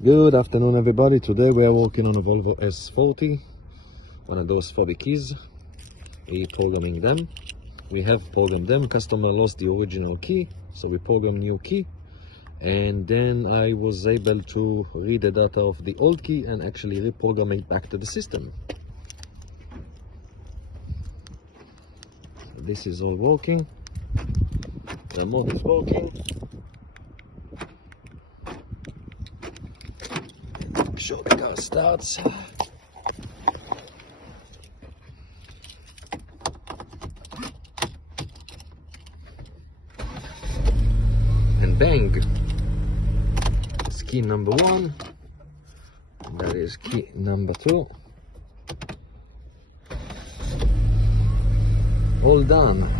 Good afternoon, everybody. Today we are working on a Volvo S40, one of those fobbie keys. We programming them. We have programmed them. Customer lost the original key, so we program new key, and then I was able to read the data of the old key and actually reprogram it back to the system. This is all working. The remote is working. Sure the car starts. And bang! That's key number 1. And that is key number 2. All done.